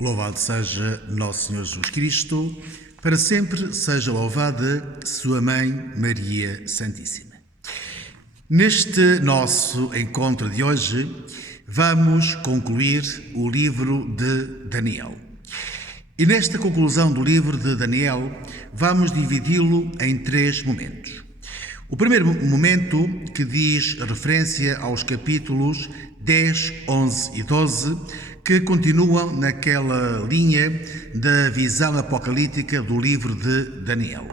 Louvado seja Nosso Senhor Jesus Cristo, para sempre seja louvada Sua Mãe Maria Santíssima. Neste nosso encontro de hoje, vamos concluir o livro de Daniel. E nesta conclusão do livro de Daniel, vamos dividi-lo em 3 momentos. O primeiro momento, que diz referência aos capítulos 10, 11 e 12, que continuam naquela linha da visão apocalíptica do livro de Daniel.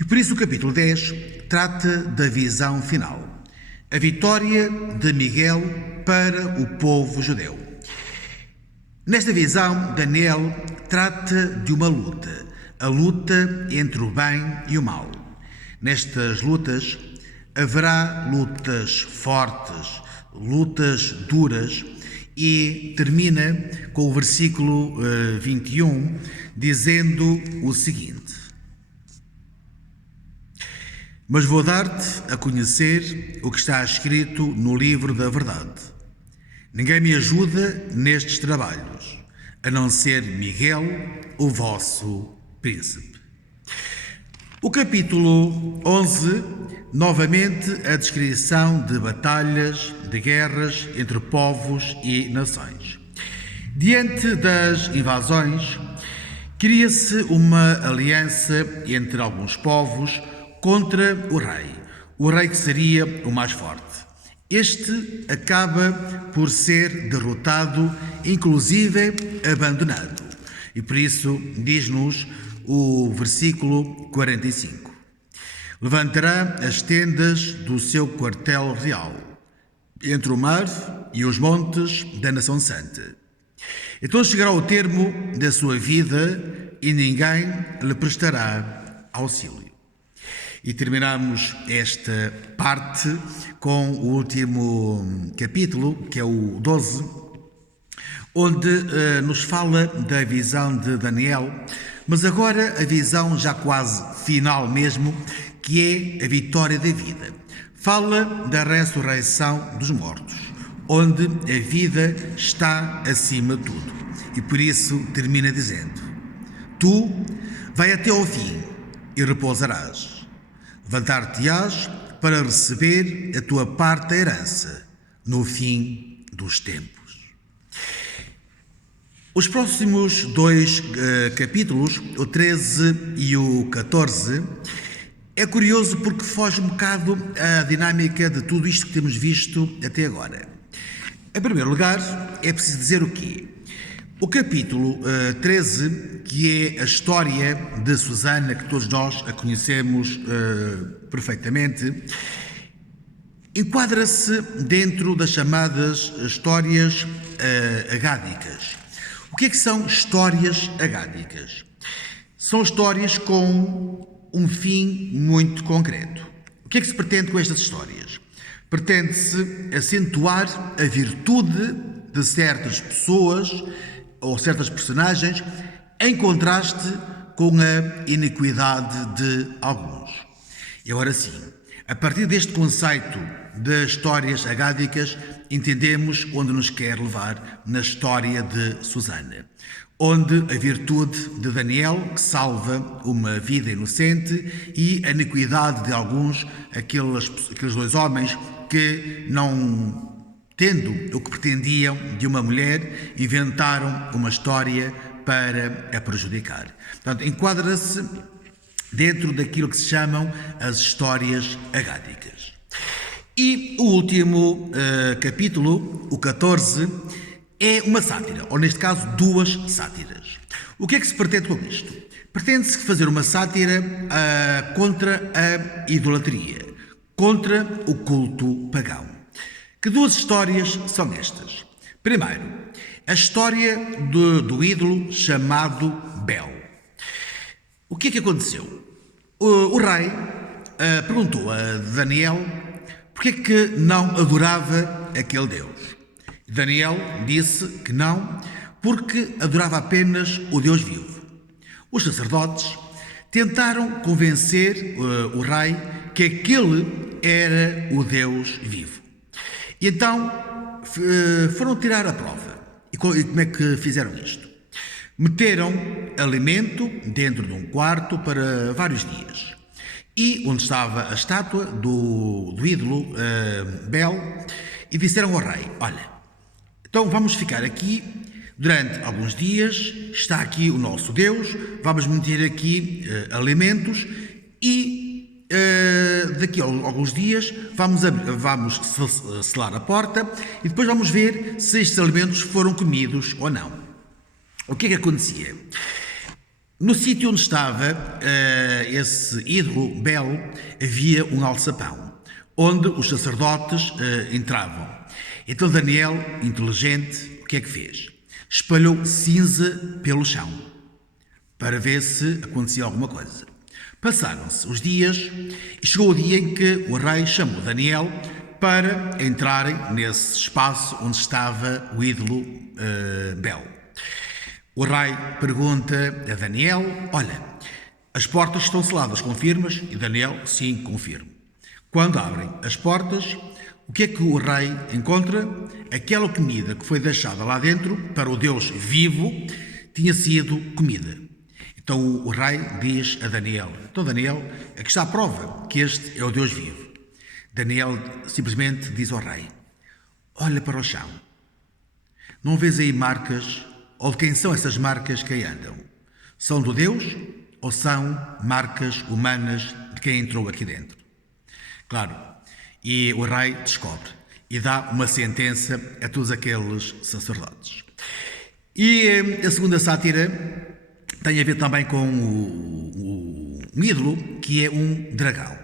E por isso o capítulo 10 trata da visão final, a vitória de Miguel para o povo judeu. Nesta visão, Daniel trata de uma luta, a luta entre o bem e o mal. Nestas lutas, haverá lutas fortes, lutas duras, e termina com o versículo 21, dizendo o seguinte: Mas vou dar-te a conhecer o que está escrito no livro da verdade. Ninguém me ajuda nestes trabalhos, a não ser Miguel, o vosso príncipe. O capítulo 11, novamente a descrição de batalhas, de guerras entre povos e nações. Diante das invasões, cria-se uma aliança entre alguns povos contra o rei que seria o mais forte. Este acaba por ser derrotado, inclusive abandonado. E por isso diz-nos o versículo 45. Levantará as tendas do seu quartel real, entre o mar e os montes da Nação Santa. Então chegará o termo da sua vida e ninguém lhe prestará auxílio. E terminamos esta parte com o último capítulo, que é o 12, onde nos fala da visão de Daniel, mas agora a visão já quase final mesmo, que é a vitória da vida. Fala da ressurreição dos mortos, onde a vida está acima de tudo. E por isso termina dizendo: Tu vai até ao fim e repousarás. Levantar-te-ás para receber a tua parte da herança no fim dos tempos. Os próximos 2 capítulos, o 13 e o 14, é curioso porque foge um bocado à dinâmica de tudo isto que temos visto até agora. Em primeiro lugar, é preciso dizer o quê? O capítulo 13, que é a história de Susana, que todos nós a conhecemos perfeitamente, enquadra-se dentro das chamadas histórias agádicas. O que é que são histórias agádicas? São histórias com um fim muito concreto. O que é que se pretende com estas histórias? Pretende-se acentuar a virtude de certas pessoas ou certas personagens em contraste com a iniquidade de alguns. E agora sim, a partir deste conceito de histórias agádicas, entendemos onde nos quer levar na história de Susana, onde a virtude de Daniel, que salva uma vida inocente, e a iniquidade de alguns, aqueles 2 homens que, não tendo o que pretendiam de uma mulher, inventaram uma história para a prejudicar. Portanto, enquadra-se dentro daquilo que se chamam as histórias agádicas. E o último capítulo, o 14, é uma sátira, ou neste caso 2 sátiras. O que é que se pretende com isto? Pretende-se fazer uma sátira contra a idolatria, contra o culto pagão. Que 2 histórias são estas? Primeiro, a história do ídolo chamado Bel. O que é que aconteceu? O rei perguntou a Daniel porque é que não adorava aquele Deus. Daniel disse que não, porque adorava apenas o Deus vivo. Os sacerdotes tentaram convencer o rei que aquele era o Deus vivo. E então foram tirar a prova. E como é que fizeram isto? Meteram alimento dentro de um quarto para vários dias. E onde estava a estátua do ídolo Bel, e disseram ao rei: olha, então vamos ficar aqui durante alguns dias, está aqui o nosso Deus, vamos meter aqui alimentos e daqui a alguns dias vamos selar a porta e depois vamos ver se estes alimentos foram comidos ou não. O que é que acontecia? No sítio onde estava esse ídolo Bel havia um alçapão, onde os sacerdotes entravam. Então Daniel, inteligente, o que é que fez? Espalhou cinza pelo chão, para ver se acontecia alguma coisa. Passaram-se os dias e chegou o dia em que o rei chamou Daniel para entrarem nesse espaço onde estava o ídolo Bel. O rei pergunta a Daniel: olha, as portas estão seladas, confirmas? E Daniel: sim, confirmo. Quando abrem as portas, o que é que o rei encontra? Aquela comida que foi deixada lá dentro para o Deus vivo tinha sido comida. Então o rei diz a Daniel: então Daniel, aqui está a prova que este é o Deus vivo. Daniel simplesmente diz ao rei: olha para o chão, não vês aí marcas? Ou de quem são essas marcas que aí andam? São do Deus ou são marcas humanas de quem entrou aqui dentro? Claro, e o rei descobre e dá uma sentença a todos aqueles sacerdotes. E a segunda sátira tem a ver também com um ídolo que é um dragão,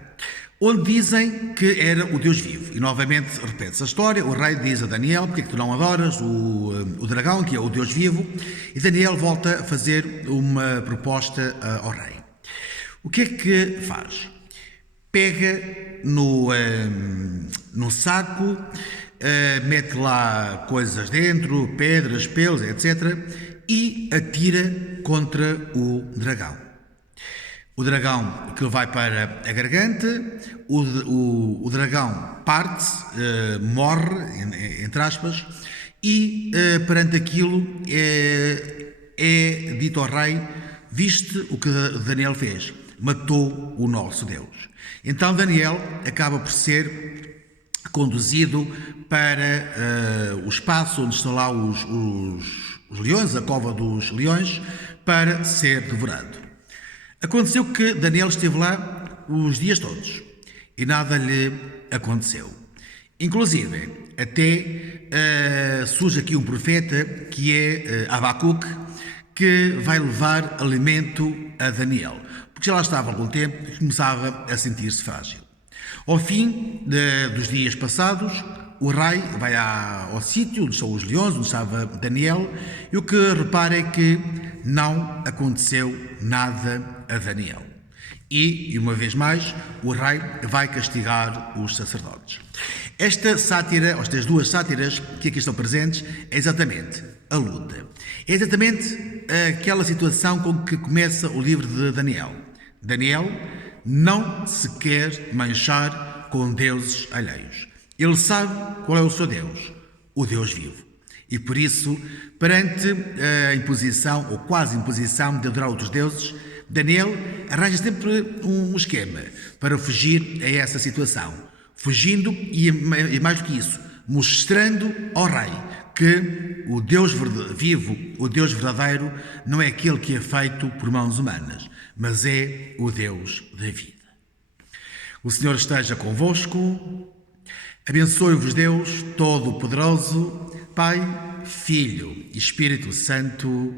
onde dizem que era o Deus vivo. E novamente repete-se a história, o rei diz a Daniel: porque é que tu não adoras o dragão, que é o Deus vivo? E Daniel volta a fazer uma proposta ao rei. O que é que faz? Pega no saco, mete lá coisas dentro, pedras, pelos, etc., e atira contra o dragão. O dragão que vai para a garganta, o dragão parte, morre, entre aspas, e perante aquilo é dito ao rei: viste o que Daniel fez? Matou o nosso Deus. Então Daniel acaba por ser conduzido para o espaço onde estão lá os leões, a cova dos leões, para ser devorado. Aconteceu que Daniel esteve lá os dias todos e nada lhe aconteceu. Inclusive, até surge aqui um profeta que é Abacuque, que vai levar alimento a Daniel, porque já lá estava há algum tempo e começava a sentir-se frágil. Ao fim dos dias passados, o rei vai ao sítio onde estão os leões, onde estava Daniel, e o que repara é que não aconteceu nada a Daniel. E, uma vez mais, o rei vai castigar os sacerdotes. Esta sátira, ou estas duas sátiras que aqui estão presentes, é exatamente a luta. É exatamente aquela situação com que começa o livro de Daniel. Daniel não se quer manchar com deuses alheios. Ele sabe qual é o seu Deus, o Deus vivo. E por isso, perante a imposição, ou quase imposição, de adorar outros deuses, Daniel arranja sempre um esquema para fugir a essa situação. Fugindo e mais do que isso, mostrando ao rei que o Deus vivo, o Deus verdadeiro, não é aquele que é feito por mãos humanas, mas é o Deus da vida. O Senhor esteja convosco. Abençoe-vos Deus Todo-Poderoso, Pai, Filho e Espírito Santo.